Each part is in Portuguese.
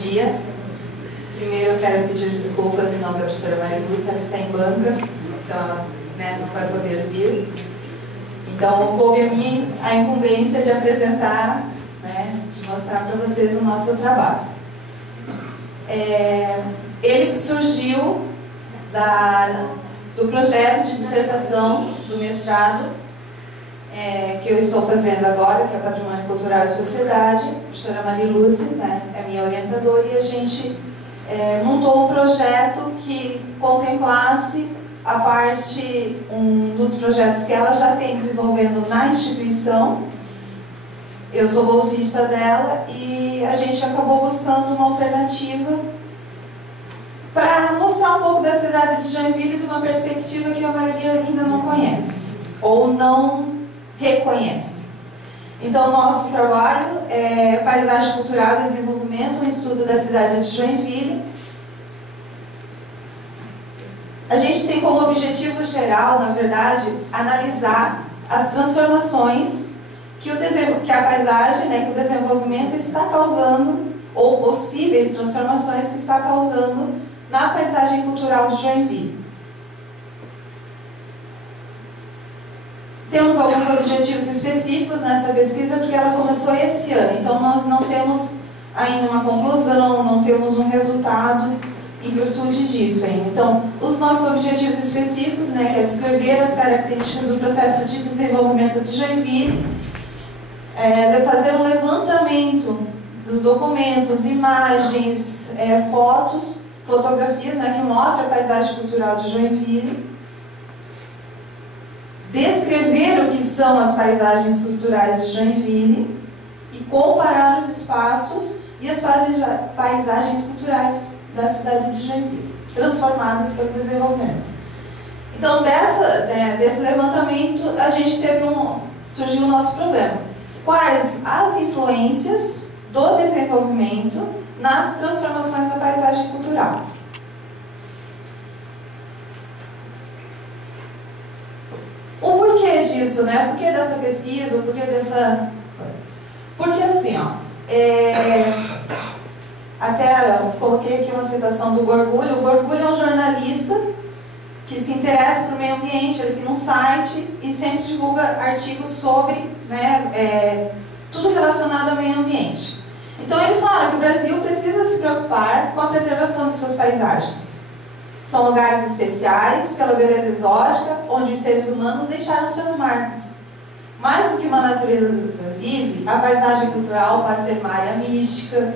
dia. Primeiro eu quero pedir desculpas em nome da professora Maria Lúcia, ela está em banca, então ela não vai poder vir. Então, coube a mim a incumbência de apresentar, de mostrar para vocês o nosso trabalho. Ele surgiu do projeto de dissertação do mestrado que eu estou fazendo agora, que é Patrimônio Cultural e Sociedade. A professora Maria Lúcia é minha orientadora, e a gente montou um projeto que contemplasse a parte, um dos projetos que ela já tem desenvolvendo na instituição. Eu sou bolsista dela e a gente acabou buscando uma alternativa para mostrar um pouco da cidade de Joinville de uma perspectiva que a maioria ainda não conhece ou não reconhece. Então, nosso trabalho é Paisagem Cultural e Desenvolvimento, um estudo da cidade de Joinville. A gente tem como objetivo geral, na verdade, analisar as transformações que a paisagem, que o desenvolvimento está causando, ou possíveis transformações que está causando na paisagem cultural de Joinville. Temos alguns objetivos específicos nessa pesquisa, porque ela começou esse ano, então nós não temos ainda uma conclusão, não temos um resultado em virtude disso ainda. Então, os nossos objetivos específicos, que é descrever as características do processo de desenvolvimento de Joinville, fazer um levantamento dos documentos, imagens, fotografias que mostram a paisagem cultural de Joinville, descrever o que são as paisagens culturais de Joinville e comparar os espaços e as paisagens culturais da cidade de Joinville, transformadas pelo desenvolvimento. Então, desse levantamento, a gente surgiu o nosso problema. Quais as influências do desenvolvimento nas transformações da paisagem cultural? O porquê disso, O porquê dessa pesquisa, o porquê dessa... Porque assim, até eu coloquei aqui uma citação do Gorgulho. O Gorgulho é um jornalista que se interessa por meio ambiente, ele tem um site e sempre divulga artigos sobre tudo relacionado ao meio ambiente. Então ele fala que o Brasil precisa se preocupar com a preservação de suas paisagens. São lugares especiais pela beleza exótica, onde os seres humanos deixaram suas marcas. Mais do que uma natureza livre, a paisagem cultural pode ser uma área mística,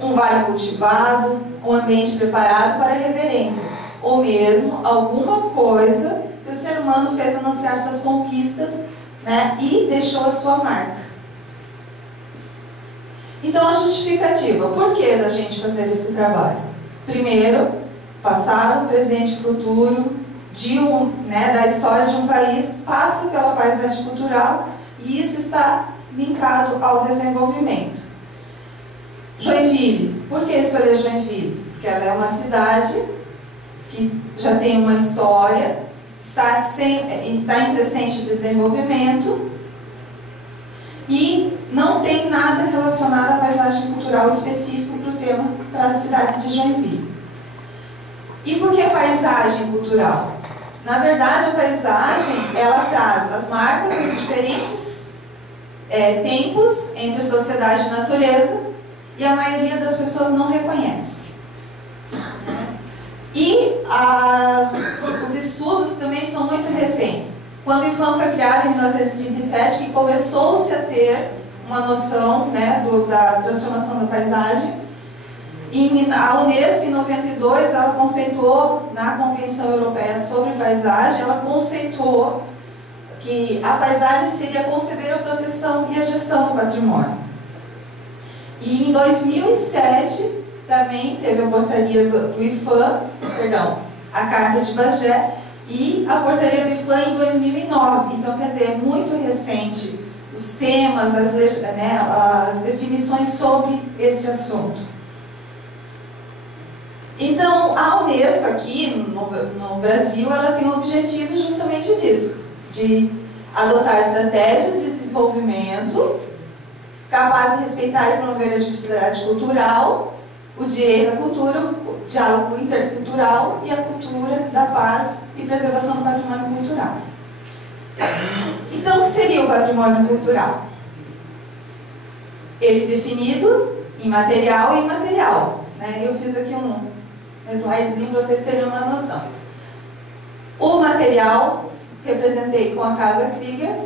um vale cultivado, um ambiente preparado para reverências, ou mesmo alguma coisa que o ser humano fez anunciar suas conquistas e deixou a sua marca. Então, a justificativa, por que da gente fazer esse trabalho? Primeiro, passado, presente e futuro da história de um país passa pela paisagem cultural, e isso está linkado ao desenvolvimento. Joinville, por que escolher Joinville? Porque ela é uma cidade que já tem uma história, está em crescente desenvolvimento e não tem nada relacionado à paisagem cultural específico para o tema, para a cidade de Joinville. E por que paisagem cultural? Na verdade, a paisagem, ela traz as marcas dos diferentes tempos entre sociedade e natureza, e a maioria das pessoas não reconhece. E os estudos também são muito recentes. Quando o IPHAN foi criado em 1937, que começou-se a ter uma noção da transformação da paisagem, e a Unesco, em 92, ela conceituou, na Convenção Europeia sobre Paisagem, ela conceituou que a paisagem seria conceber a proteção e a gestão do patrimônio. E em 2007, também teve a portaria do IPHAN, a Carta de Bagé, e a portaria do IPHAN em 2009. Então, quer dizer, é muito recente os temas, as definições sobre esse assunto. Então, a Unesco aqui no Brasil, ela tem o objetivo justamente disso, de adotar estratégias de desenvolvimento capazes de respeitar e promover a diversidade cultural o direito à cultura, o diálogo intercultural e a cultura da paz e preservação do patrimônio cultural. Então, o que seria o patrimônio cultural? Ele definido em material e imaterial, né? Eu fiz aqui um slidezinho para vocês terem uma noção. O material representei com a Casa Krieger,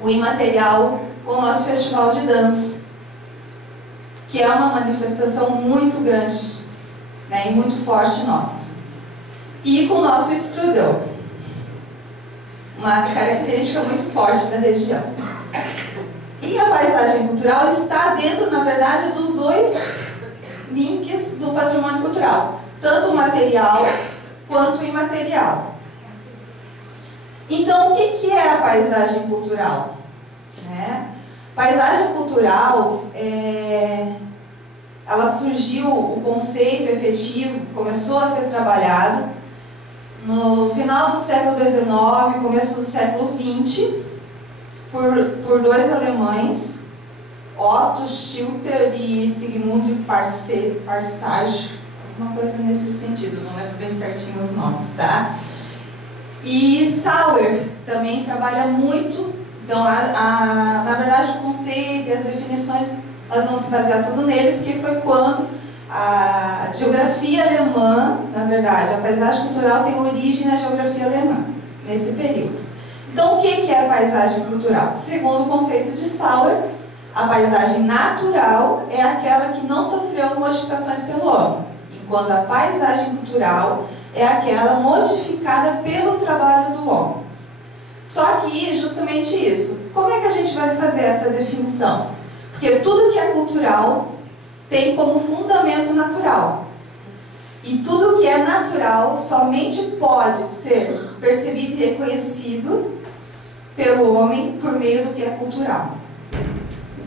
o imaterial com o nosso festival de dança, que é uma manifestação muito grande, né, e muito forte nossa. E com o nosso strudel, uma característica muito forte da região. E a paisagem cultural está dentro, na verdade, dos dois links do patrimônio cultural, tanto o material quanto o imaterial. Então, o que é a paisagem cultural? Paisagem cultural, ela surgiu, o conceito efetivo começou a ser trabalhado no final do século XIX, começo do século XX, por dois alemães, Otto Schilter e Sigmund Parsage, uma coisa nesse sentido, não lembro bem certinho os nomes, tá? E Sauer também trabalha muito, então, na verdade, o conceito e as definições, nós vamos se basear tudo nele, porque foi quando a geografia alemã, na verdade, a paisagem cultural tem origem na geografia alemã, nesse período. Então, o que é a paisagem cultural? Segundo o conceito de Sauer, a paisagem natural é aquela que não sofreu modificações pelo homem, enquanto a paisagem cultural é aquela modificada pelo trabalho do homem. Só que, justamente isso, como é que a gente vai fazer essa definição? Porque tudo que é cultural tem como fundamento natural. E tudo que é natural somente pode ser percebido e reconhecido pelo homem por meio do que é cultural.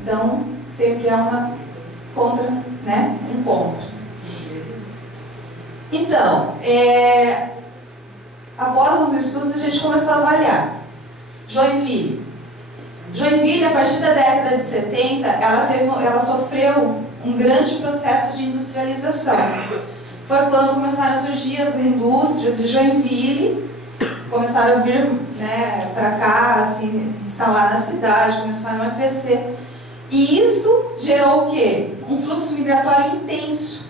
Então, sempre há uma contra, né? Um contra. Então, após os estudos, a gente começou a avaliar. Joinville, a partir da década de 70, ela sofreu um grande processo de industrialização. Foi quando começaram a surgir as indústrias de Joinville, começaram a vir, né, para cá, assim, instalar na cidade, começaram a crescer. E isso gerou o quê? Um fluxo migratório intenso.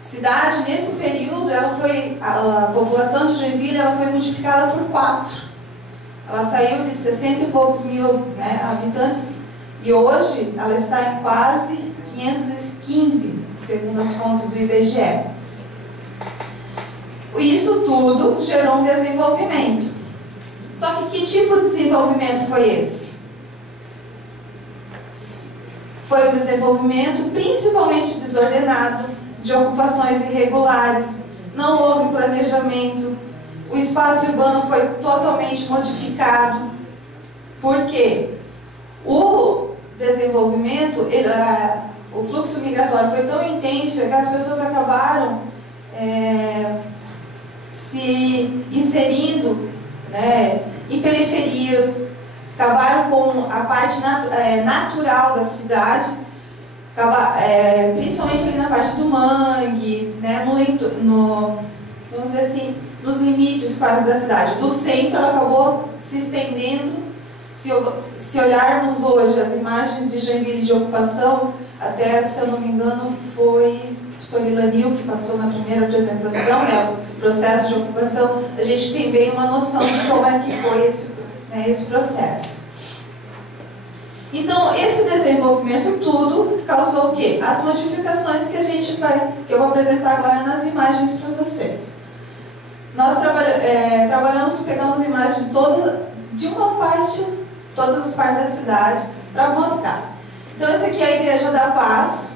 Cidade, nesse período, a população de Joinville ela foi multiplicada por 4. Ela saiu de 60 e poucos mil, né, habitantes, e hoje ela está em quase 515, segundo as fontes do IBGE. Isso tudo gerou um desenvolvimento. Só que tipo de desenvolvimento foi esse? Foi um desenvolvimento principalmente desordenado, de ocupações irregulares, não houve planejamento, o espaço urbano foi totalmente modificado. Por quê? O desenvolvimento, o fluxo migratório foi tão intenso que as pessoas acabaram se inserindo, né, em periferias, acabaram com a parte natural da cidade, principalmente ali na parte do mangue, né, vamos dizer assim, nos limites quase da cidade. Do centro ela acabou se estendendo. Se olharmos hoje as imagens de Joinville de ocupação, até, se eu não me engano, foi o Sr. Ilanil que passou na primeira apresentação, né, o processo de ocupação, a gente tem bem uma noção de como é que foi esse processo. Então, esse desenvolvimento tudo causou o quê? As modificações que eu vou apresentar agora nas imagens para vocês. Nós pegamos imagens de todas as partes da cidade, para mostrar. Então, essa aqui é a Igreja da Paz.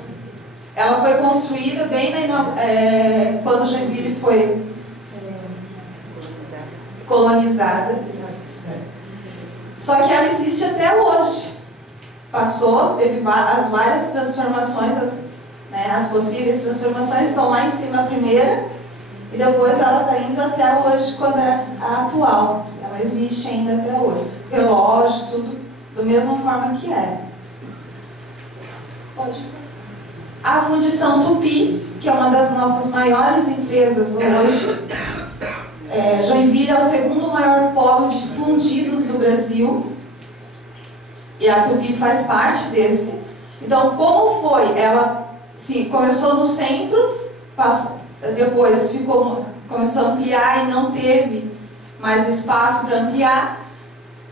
Ela foi construída bem quando Joinville foi colonizada. Só que ela existe até hoje. Teve as várias transformações, as possíveis transformações estão lá em cima a primeira, e depois ela está indo até hoje, quando é a atual. Ela existe ainda até hoje. Relógio, tudo da mesma forma que era. Pode. A Fundição Tupi, que é uma das nossas maiores empresas hoje. Joinville é o segundo maior polo de fundidos do Brasil. E a Tupi faz parte desse. Então, como foi? Ela começou no centro, depois começou a ampliar e não teve mais espaço para ampliar,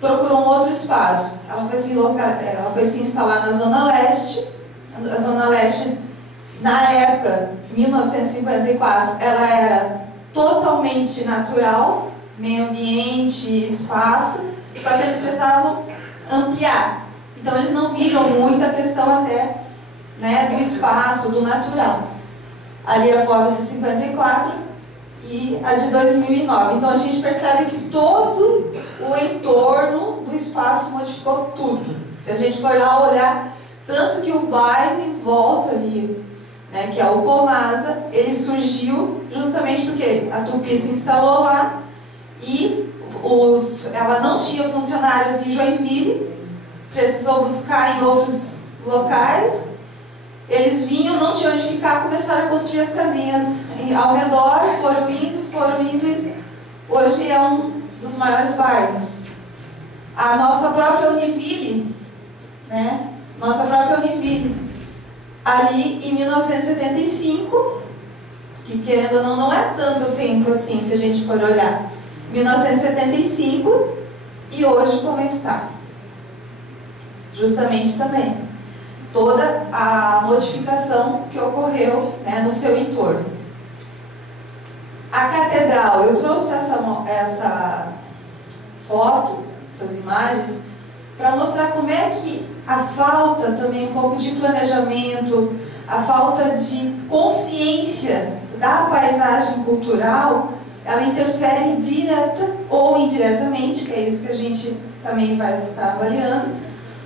procurou um outro espaço. Ela foi se instalar na Zona Leste. A Zona Leste, na época, 1954, ela era totalmente natural, meio ambiente, espaço, só que eles precisavam ampliar. Então eles não viram muito a questão até, né, do espaço, do natural. Ali a foto de 54 e a de 2009. Então a gente percebe que todo o entorno do espaço modificou tudo. Se a gente for lá olhar, tanto que o bairro em volta ali, né, que é o Comasa, ele surgiu justamente porque a Tupi se instalou lá e ela não tinha funcionários em Joinville, precisou buscar em outros locais. Eles vinham, não tinham onde ficar, começaram a construir as casinhas ao redor, foram indo e hoje é um dos maiores bairros. A nossa própria Univille, né? Nossa própria Univille, ali em 1975, que querendo ou não é tanto tempo assim, se a gente for olhar, 1975, e hoje como está. Justamente também toda a modificação que ocorreu, né, no seu entorno. A catedral, eu trouxe essa foto, essas imagens, para mostrar como é que a falta também um pouco de planejamento, a falta de consciência da paisagem cultural, ela interfere direta ou indiretamente, que é isso que a gente também vai estar avaliando,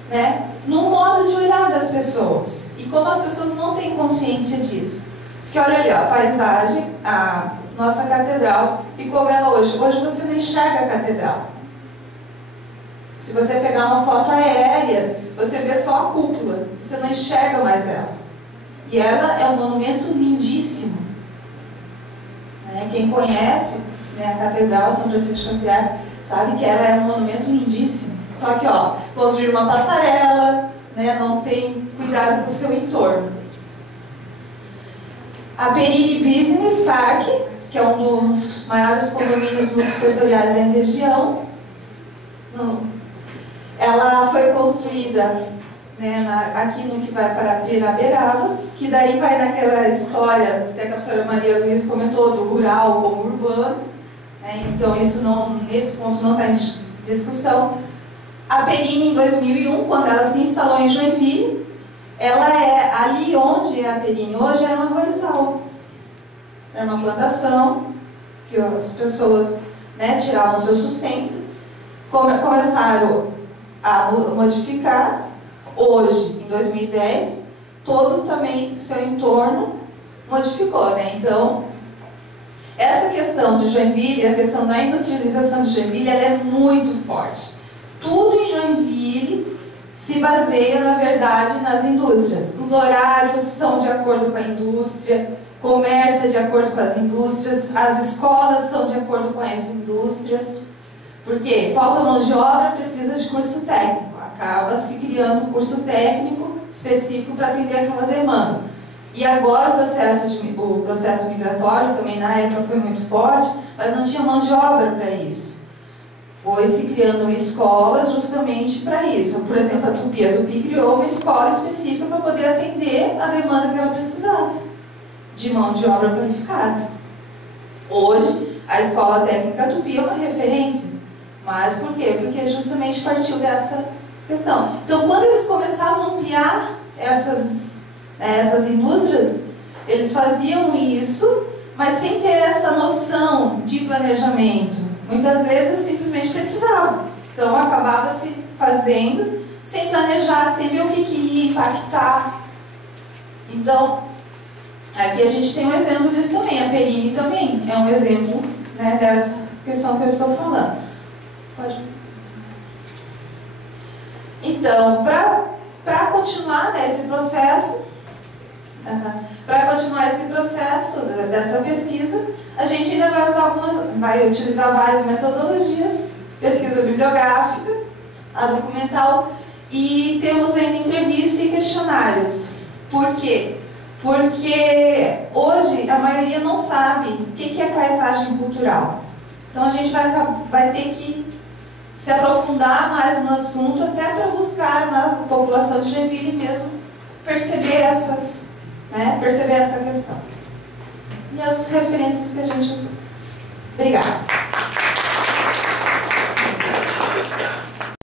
né, no modo de olhar das pessoas. E como as pessoas não têm consciência disso. Porque olha ali, ó, a paisagem, a nossa catedral, e como ela hoje. Hoje você não enxerga a catedral. Se você pegar uma foto aérea, você vê só a cúpula, você não enxerga mais ela. E ela é um monumento lindíssimo. Né? Quem conhece, né, a Catedral São Francisco Xavier sabe que ela é um monumento lindíssimo. Só que, ó, construir uma passarela, né, não tem cuidado com o seu entorno. A Perini Business Park, que é um dos maiores condomínios multissetoriais da região, ela foi construída, né, aqui no que vai para Piraberaba, que daí vai naquela história, até que a professora Maria Luísa comentou, do rural como urbano, né, então isso não, nesse ponto não está em discussão. A Perini, em 2001, quando ela se instalou em Joinville, ela é ali onde é a Perini hoje, era uma arrozal. Era uma plantação que as pessoas, né, tiravam seu sustento, começaram a modificar. Hoje, em 2010, todo também seu entorno modificou, né? Então, essa questão de Joinville, a questão da industrialização de Joinville, ela é muito forte. Tudo em Joinville se baseia, na verdade, nas indústrias. Os horários são de acordo com a indústria, comércio é de acordo com as indústrias, as escolas são de acordo com as indústrias. Porque falta mão de obra, precisa de curso técnico. Acaba se criando um curso técnico específico para atender aquela demanda. E agora o processo migratório também na época foi muito forte, mas não tinha mão de obra para isso. Foi se criando escolas justamente para isso. Por exemplo, a Tupi criou uma escola específica para poder atender a demanda que ela precisava de mão de obra qualificada. Hoje, a Escola Técnica Tupi é uma referência. Mas por quê? Porque justamente partiu dessa questão. Então, quando eles começavam a ampliar essas indústrias, eles faziam isso, mas sem ter essa noção de planejamento. Muitas vezes simplesmente precisavam. Então acabava se fazendo sem planejar, sem ver o que ia impactar. Então, aqui a gente tem um exemplo disso também. A Perini também é um exemplo, né, dessa questão que eu estou falando. Pode. Então, para continuar, né, esse processo, Para continuar esse processo dessa pesquisa, a gente ainda vai utilizar várias metodologias, pesquisa bibliográfica, a documental, e temos ainda entrevista e questionários. Por quê? Porque hoje a maioria não sabe o que é paisagem cultural. Então a gente vai ter que se aprofundar mais no assunto, até para buscar na população de Joinville mesmo perceber essa questão. E as referências que a gente usou. Obrigada.